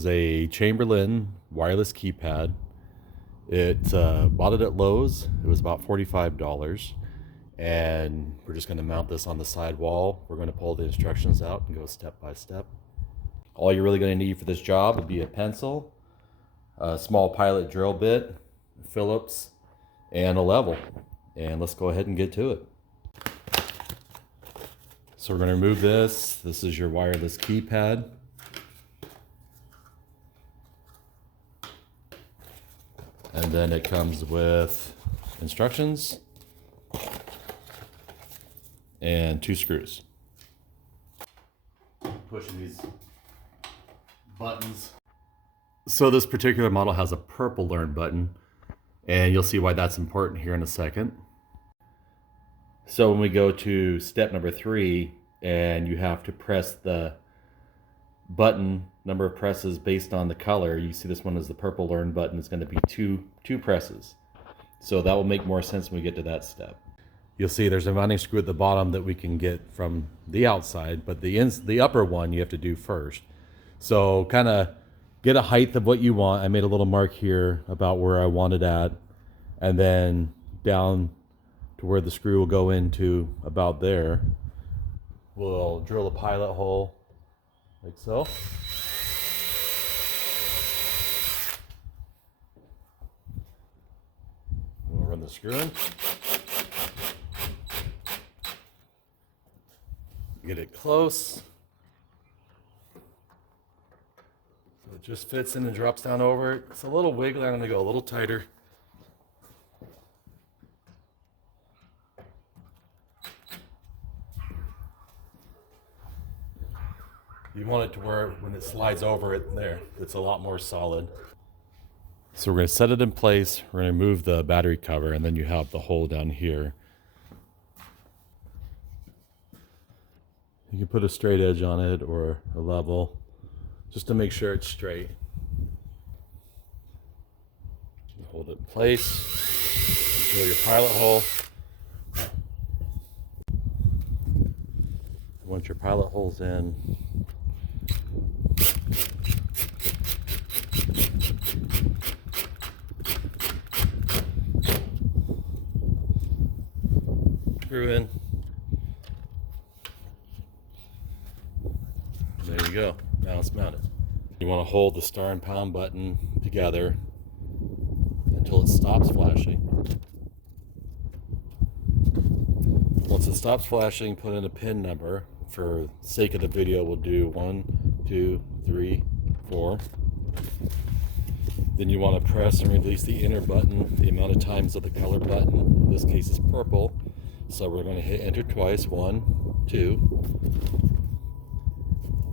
It's a Chamberlain wireless keypad. Bought it at Lowe's. It was about $45. And we're just going to mount this on the side wall. We're going to pull the instructions out and go step by step. All you're really going to need for this job would be a pencil, a small pilot drill bit, Phillips, and a level. And let's go ahead and get to it. So we're going to remove this. This is your wireless keypad. And then it comes with instructions and 2 screws. Pushing these buttons. So this particular model has a purple learn button, and you'll see why that's important here in a second. So when we go to step number 3, and you have to press the button number of presses based on the color, you see this one is the purple learn button. It's going to be two presses. So that will make more sense when we get to that step. You'll see there's a mounting screw at the bottom that we can get from the outside, but the upper one you have to do first. So kind of get a height of what you want. I made a little mark here about where I want it at, and then down to where the screw will go into about there. We'll drill a pilot hole like so. We'll run the screw in. Get it close. So it just fits in and drops down over it. It's a little wiggly. I'm going to go a little tighter. You want it to where when it slides over it there, it's a lot more solid. So we're going to set it in place. We're going to remove the battery cover, and then you have the hole down here. You can put a straight edge on it or a level, just to make sure it's straight. You hold it in place, drill your pilot hole. Once your pilot hole's in, screw in. There you go. Now it's mounted. You want to hold the star and pound button together until it stops flashing. Once it stops flashing, put in a pin number. For sake of the video, we'll do 1, 2, 3, 4. Then you want to press and release the inner button the amount of times of the color button. In this case, it's purple. So we're going to hit enter twice. 1, 2.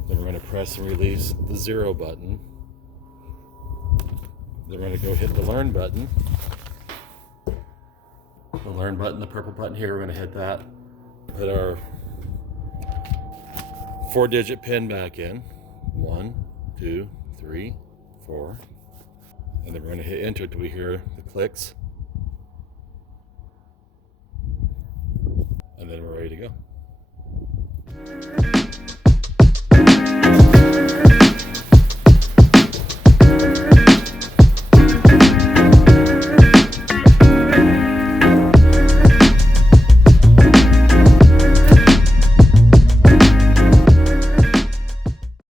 Then we're going to press and release the 0 button. Then we're going to go hit the learn button. The learn button, the purple button here, we're going to hit that. Put our 4-digit pin back in. 1, 2, 3, 4. And then we're going to hit enter till we hear the clicks. And then we're ready to go.